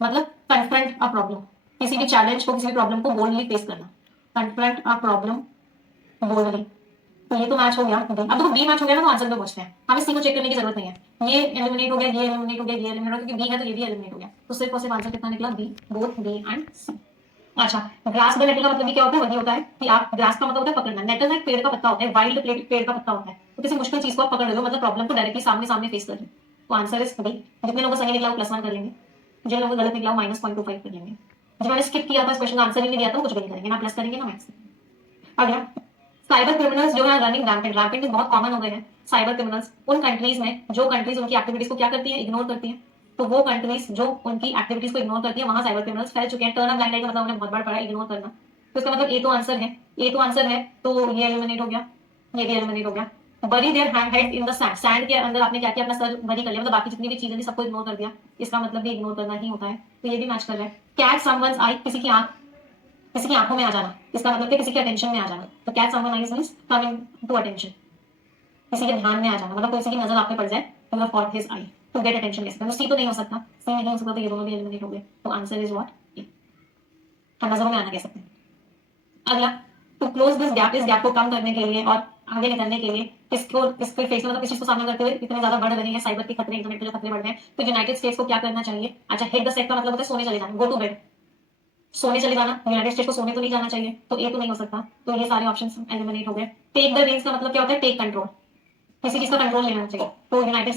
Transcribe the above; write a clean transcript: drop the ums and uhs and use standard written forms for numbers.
मतलब confront a problem, किसी भी चैलेंज को, किसी भी प्रॉब्लम को बोल्डली फेस करना। Confront a problem boldly. तो ये तो मैच हो गया। अब देखो बी मैच हो गया ना, तो आंसर पे पहुंचते हैं। हमें सी को चेक करने की जरूरत नहीं है। ये एलिमिनेट हो गया, ये एलिमिनेट हो गया, ये एलिमिनेट हो गया, क्योंकि बी है तो ये भी एलिमिनेट हो गया। तो सिर्फ और सिर्फ आंसर कितना निकला? बी, बोथ बी एंड सी। अच्छा, ग्रास द नेटल का मतलब भी क्या होता है? वही होता है कि आप, ग्रास का मतलब होता है पकड़ना, नेटल एक पेड़ का पत्ता होता है, वाइल्ड पेड़ का पत्ता होता है। तो किसी मुश्किल चीज को आप पकड़ रहे हो, मतलब प्रॉब्लम को डायरेक्टली सामने सामने फेस कर रहे हो। तो आंसर इज बी। जितने लोगों को सही निकला वो +1 कर लेंगे, जिन लोगों को गलत निकला वो -0.25 कर लेंगे। जिन्होंने स्किप किया था इस क्वेश्चन का आंसर ही नहीं दिया था, कुछ भी नहीं करेंगे, ना प्लस करेंगे ना माइनस। अगला, साइबर क्रिमिनल्स जो है रनिंग रैम्पेंट, रैम्पेंट बहुत कॉमन हो गए हैं। साइबर क्रिमिनल्स उन कंट्रीज में, जो कंट्रीज उनकी एक्टिविटीज को क्या करती है? इग्नोर करती है। तो वो कंट्रीज जो उनकी एक्टिविटीज को इग्नोर करती है, वहां साइबर क्रिमिनल्स फैल चुके हैं। टर्न अ ब्लाइंड आई का मतलब उन्हें बहुत बार पड़ा है इग्नोर करना। तो इसका मतलब ए तो आंसर है, ए तो आंसर है, तो ये एलिमिनेट हो गया, ये भी एलिमिनेट हो गया। बरी their head in the sand, sand के अंदर आपने क्या किया? अपना सर बरी कर लिया, मतलब बाकी जितनी भी चीजें थी सबको इग्नोर कर दिया। इसका मतलब भी इग्नोर करना ही होता है। तो ये भी मैच कर रहा है। कैच समवन्स आई, किसी की आंख, किसी की आंखों में आ जाना, इसका मतलब है किसी के अटेंशन में आ जाना। तो catch someone eyes means coming to attention, किसी के ध्यान में आ जाना, मतलब किसी की नजर आप पे पड़ जाए, तो मतलब caught his eye, to get attention कह सकते हैं। तो सी तो नहीं हो सकता, सी नहीं हो सकता, तो ये दोनों भी एलिमिनेट हो गए। तो आंसर इज व्हाट? ए। हम नजरों में आना कह सकते हैं। अगला, टू क्लोज दिस गैप, इस गैप को कम करने के लिए और आगे निकलने के लिए, किसको, इसके फेस में, मतलब किस चीज को सामना करते हुए इतने ज्यादा बढ़ रहे हैं साइबर के खतरे, इंटरनेट के जो खतरे बढ़ रहे हैं, तो यूनाइटेड स्टेट्स को क्या करना चाहिए? अच्छा, हिट द सेट का मतलब होता है सोने चले जाना, गो टू बेड, सोने चले जाना। यूनाइटेड स्टेट्स को सोने तो नहीं जाना चाहिए, तो ए तो नहीं हो सकता। तो ये सारे ऑप्शंस एलिमिनेट हो गए। टेक द रेंज का मतलब क्या होता है? टेक कंट्रोल, किसी चीज का कंट्रोल लेना चाहिए। तो यूनाइटेड